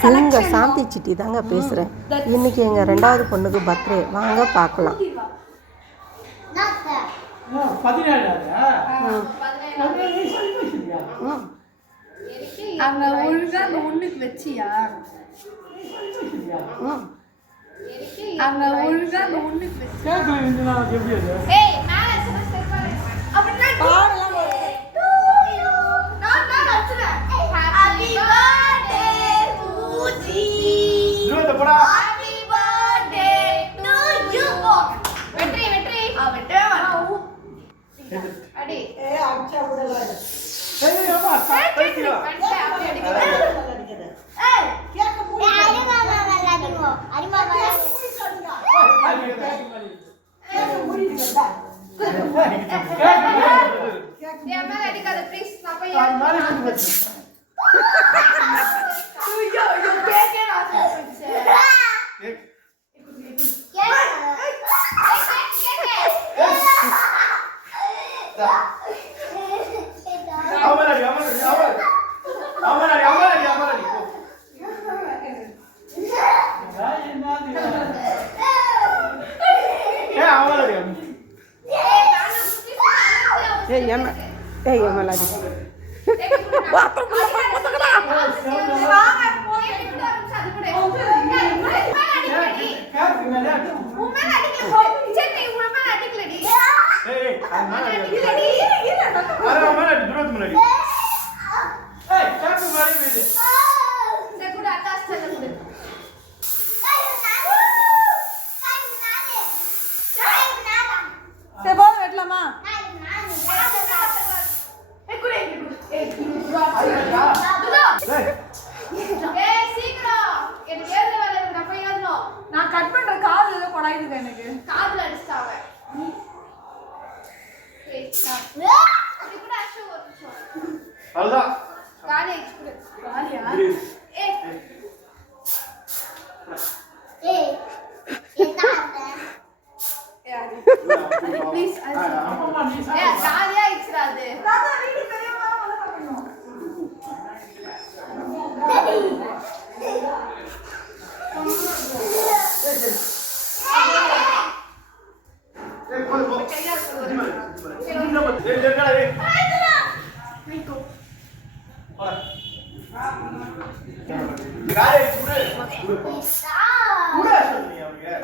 Selection சாந்தி city தாங்க பேசுகிறேன் இன்னைக்கு எங்கள் ரெண்டாவது பொண்ணுக்கு பர்த்டே. வாங்க பார்க்கலாம். அங்க ஒழுங்கா அந்த ஒண்ணுக்கு வச்சியா? ம். அங்க ஒழுங்கா அந்த ஒண்ணுக்கு வச்சு அடி. ஏய் அம்மா கைத்தியா அடிக்காத ப்ளீஸ் நான் போய் அது மாதிரி வந்து வச்சு ஐயோ ஐயோ. Tá. காலியா? ஏய். ப்ளீஸ் அப்பா நீ ஏய் காலியா ஆயிடுச்சுடா அது தாத்தா வீட்டுக்கு தெரியாம வந்து சாப்பிடணும் ஏய் போ போ கையா இருக்கு இந்த பத்து ஏய் ஏய் ஏய் போடா காலை குடு குடு குடு சொல்றீங்க அவங்க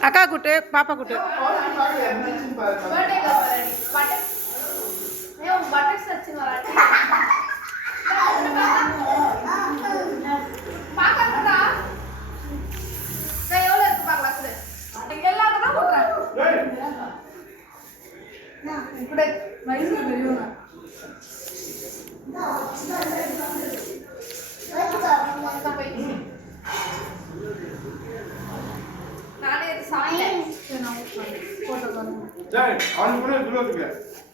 அக்கா கூட்டு பாப்பா கூட்டு. பர்த்டே பாருடி பட்டர் ஏய் உன் பட்டர் சச்சி வராட்டி பாக்கறதா நான் எவ்வளவு இருக்கு பார்க்கலாம் குடு எல்லாத்தையும் போடுறேன் குடு வயசுல பெரியவங்க மொத்தம் போயிடுச்சு நானே இது சாப்பிட்டேன் சரி நான் போட்டோ பாருங்க டேய் அவன் கூட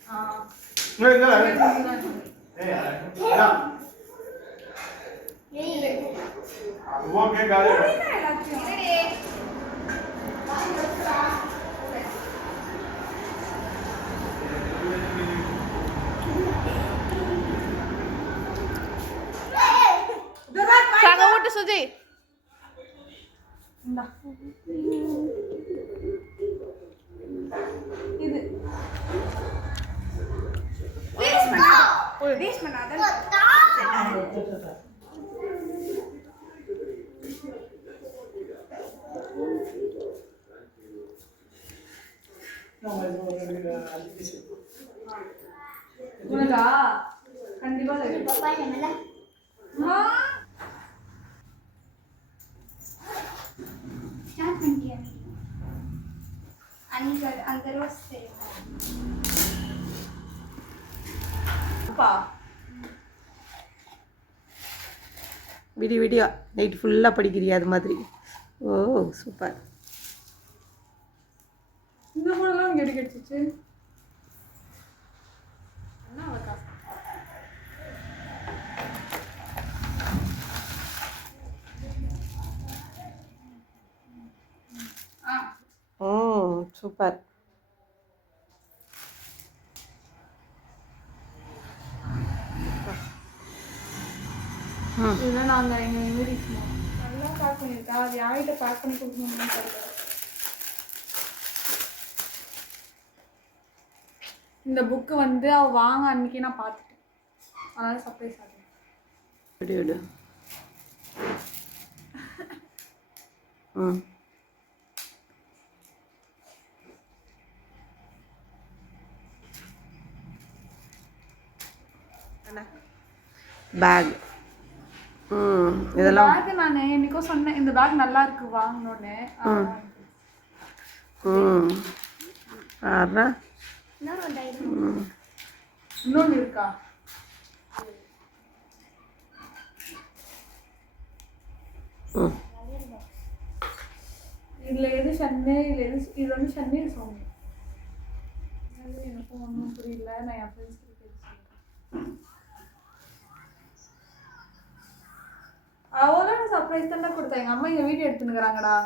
ஆ. ஏய். ஏய் ஓகே காலை எல்லாத்தையும்? இருடி. சங்க விட்டு சுஜி இந்தா. இது வேஸ்ட் பண்ணாத உனக்கா? கண்டிப்பா அன்னைக்கு அந்த ரோஸ் தெரியும் அப்பா விடி விடியா நைட் ஃபுல்லாக படிக்கிறியா அது மாதிரி. ஓ சூப்பர் இந்த இங்கே எடுக்க கிடைச்சிச்சு ம் சூப்பர் இதெல்லாம் நாங்கள் எங்கள் மெமரிஸ் நல்லா பேக் பண்ணியிருக்கேன். அது யார்கிட்ட பேக் பண்ணி கொடுக்கணும்னு தெரியல. இந்த புக்கு வந்து அவ வாங்க அன்னைக்கு நான் பார்த்துட்டேன். அதனால சர்ப்ரைஸ் விடு ம் பேக் இதெல்லாம் பேக் நான் என்னைக்கோ சொன்னேன். இந்த பேக் நல்லா இருக்கு வாங்கணும்னு. ம். ஆறா இன்னொன்று இருக்கா? ம். இதுல எது சென்னை இதுல எது இது வந்து சென்னை சோமி அது எனக்கு ஒன்றும் புரியல. நான் என் ஃப்ரெண்ட்ஸ் கிட்ட அவ்வளோ சர்ப்ரைஸ் தானே கொடுத்தேன். எங்க அம்மா இங்க வீடியோ எடுத்துனுக்குறாங்கடா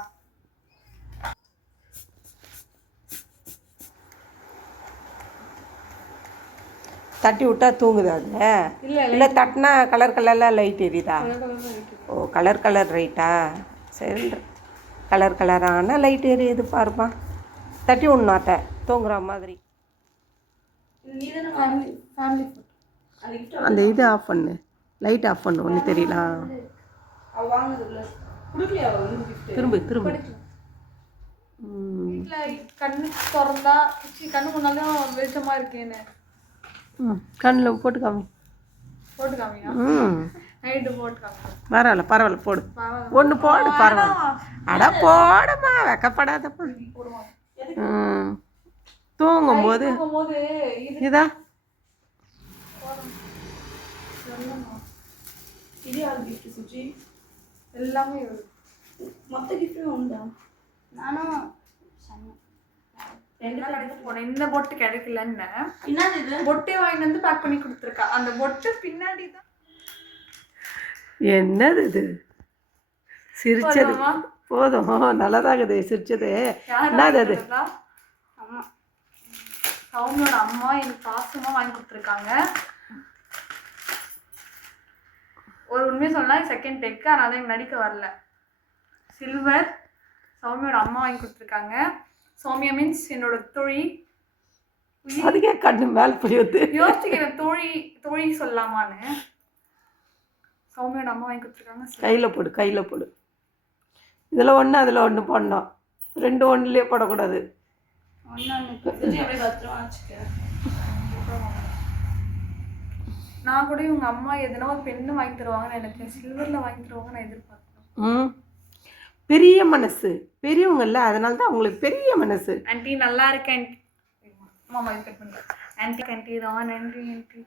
தட்டி விட்டா தூங்குது அது இல்ல இல்லை. தட்டினா கலர் கலரில் லைட் எரியுதா? ஓ கலர் கலர் லைட்டா சரி கலர் கலரான லைட் எரியுது பாருப்பா தட்டி விடணும் அத்தை. தூங்குற மாதிரி. அந்த இது ஆஃப் பண்ணு. லைட் ஆஃப் பண்ணு. ஒன்று திரும்ப திரும்ப. ம். வீட்டில் கண்ணு திறந்தா சி, கண்ணு முன்னாலும் வெளிச்சமா இருக்கேன்னு. ம். கண்ணில் போட்டு காமி போட்டு காமியா ம். நைட்டு போட்டு காமியா பரவாயில்ல பரவாயில்ல போடு. ஒன்று போடு பரவாயில்ல. அட போடமா வெக்கப்படாதப்பா போடுமா. ம். தூங்கும் போது போகும்போது இது இதா. யார் கிஃப்ட் சுஜி? எல்லாமே இருக்கு மொத்த கிஃப்ட்டும் உண்டா நானும் என்ன கடைக்கு போனேன். இந்த பொட்டு கிடைக்கலன்னு என்னது இது? பொட்டே வாங்கிட்டு வந்து பேக் பண்ணி கொடுத்துருக்கா. அந்த பொட்டு பின்னாடி தான். என்னது இது? சிரிச்சது. போதுமா? நல்லாதாகுது சிரிச்சது. என்னது அது? கொடுத்தா? அம்மா. எனக்கு பாசமா வாங்கி கொடுத்துருக்காங்க. ஒரு உண்மையை சொன்னா செகண்ட் டெக் அதனால எனக்கு நடிக்க வரல. சில்வர் சௌமியோட அம்மா வாங்கி கொடுத்துருக்காங்க. சௌமியா மீன்ஸ் என்னோட தோழி. அதுக்கே கண்ணு மேலே வந்து யோசிச்சுக்கிறேன் தோழி தோழி சொல்லலாமான்னு. சௌமியோட அம்மா வாங்கி கொடுத்துருக்காங்க கையில் போடு கையில் போடு. இதில் ஒன்று அதில் ஒன்று போடணும் ரெண்டு ஒன்றுலேயே போடக்கூடாது. ஒன்று ஒன்று அப்படியே பத்திரமா வச்சுக்க நான் கூட இவங்க அம்மா எதனா ஒரு பெண்ணு வாங்கி தருவாங்கன்னு நினைச்சேன். சில்வர்ல வாங்கி தருவாங்க நான் எதிர்பார்த்தேன் ம். பெரிய மனசு. பெரியவங்கல்ல அதனால தான் அவங்களுக்கு பெரிய மனசு. ஆன்ட்டி நல்லா இருக்கேன் மாமா இது கட் பண்ணுங்க. ஆன்ட்டி ஆன்ட்டி ரொம்ப நன்றி ஆன்ட்டி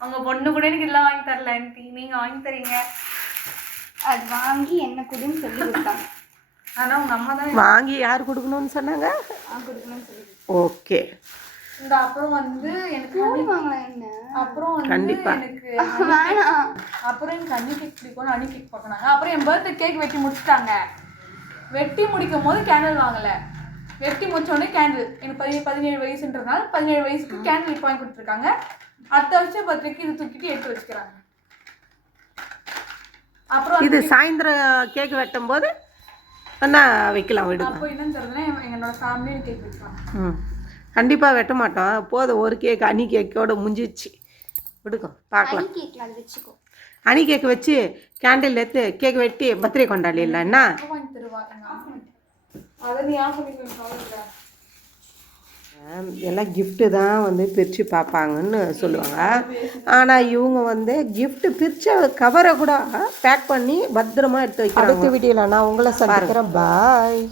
உங்க பொண்ணு கூட எனக்கு இதெல்லாம் வாங்கி தரல ஆன்ட்டி நீங்க வாங்கி தரீங்க. அது வாங்கி என்ன கொடுன்னு சொல்லி கொடுத்தாங்க. ஆனா உங்க அம்மா தான் வாங்கி யார் கொடுக்கணும்னு சொன்னாங்க? நான் கொடுக்கணும்னு சொல்லி ஓகே. இந்த அப்புறம் வந்து எனக்கு என்ன? அப்புறம் வந்து கண்டிப்பா. எனக்கு அப்புறம் எனக்கு ஹனி கேக் பிடிக்கும் ஹனி கேக் பார்க்கணாங்க அப்புறம் என் பர்த்டே கேக் வெட்டி முடிச்சிட்டாங்க. வெட்டி முடிக்கும் போது கேண்டில் வாங்கல. வெட்டி முடிச்ச உடனே கேண்டில் எனக்கு பதி பதினேழு வயசுன்றதுனால பதினேழு வயசுக்கு கேண்டில் இப்போ வாங்கி கொடுத்துருக்காங்க. அடுத்த வருஷம் பர்த்டேக்கு இது தூக்கிட்டு எடுத்து வச்சுக்கிறாங்க. அப்புறம் இது சாயந்தரம் கேக் வெட்டும் போது என்ன வைக்கலாம் விடுங்க. அப்போ என்னன்னு தெரியல எங்களோட ஃபேமிலி கேக் வைப்பாங்க ம். கண்டிப்பாக வெட்ட மாட்டோம். போதும் ஒரு கேக் அணி கேக்கோட முடிஞ்சிச்சு விடுங்க பார்க்கலாம். அணி கேக் வச்சு கேண்டில் எடுத்து கேக் வெட்டி பர்த்டே கொண்டாடிடலாம். என்ன? எல்லாம் கிஃப்ட்டு தான் வந்து பிரித்து பார்ப்பாங்கன்னு சொல்லுவாங்க. ஆனால் இவங்க வந்து gift பிரித்த கவரை கூட பேக் பண்ணி பத்திரமா எடுத்து வைக்கிறாங்க. அடுத்த வீடியோவில் நான் உங்களை சந்திக்கிறேன். பாய்